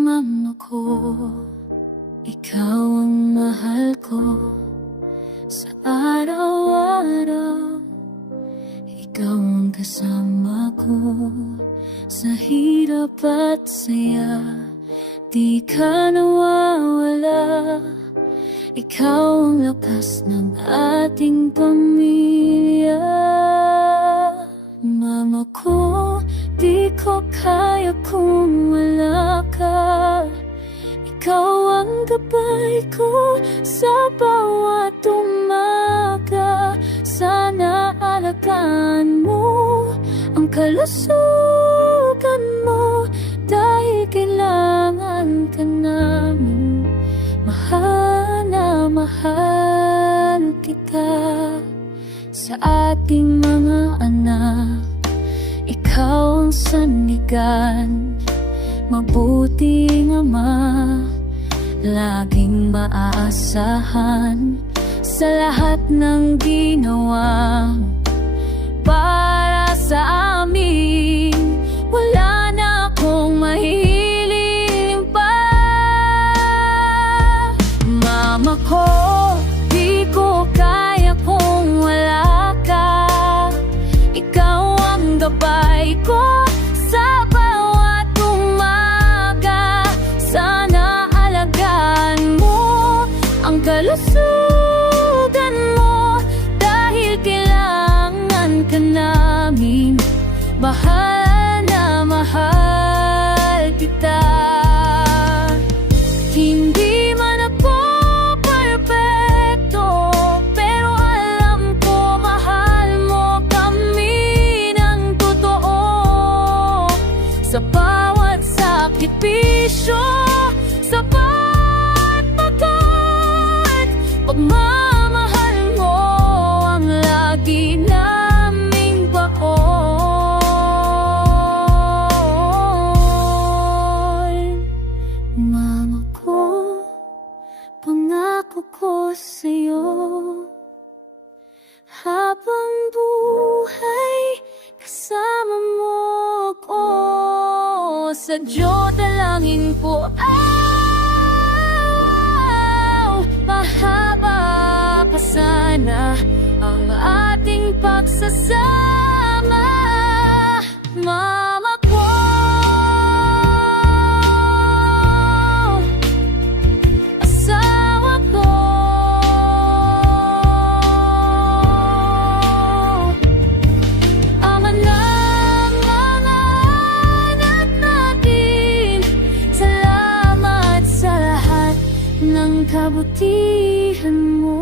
mama ko, ikaw ang mahal ko sa araw-araw. Ikaw ang kasama ko sa hirap at saya, di ka nawawala. Ikaw ang lakas ng ating pamilya. Mama ko, di ko kaya kung wala ka. Ikaw ang gabay ko sa bawat umaga. Sana alagaan mo ang kalusugan mo, dahil kailangan ka namin. Mahal na mahal kita. Sa ating mga anak, ikaw ang sandigan, mabuting ama, laging maaasahan sa lahat ng ginawa para sa amin. Wala na akong mahiling pa. Mama ko, di ko kaya kung wala ka. Ikaw ang gabay ko sa bawat umaga. Sana alagaan mo ang kalusugan mo, dahil kailangan ka namin. Mahal na mahal kita. Hindi man ako perfecto, pero alam ko mahal mo kami ng totoo. Sa bawat sakripisyo, sa bawat pagod, pagmamahal mo ang lagi naming baon. Mama ko, pangako ko sa'yo, habang buhay kasama mo ko. Sa Diyos dalangin ko, mahaba pa sana ang ating pagsasama. Mama ko, asawa ko, ama ng mga anak natin. Salamat sa lahat ng kabutihan mo.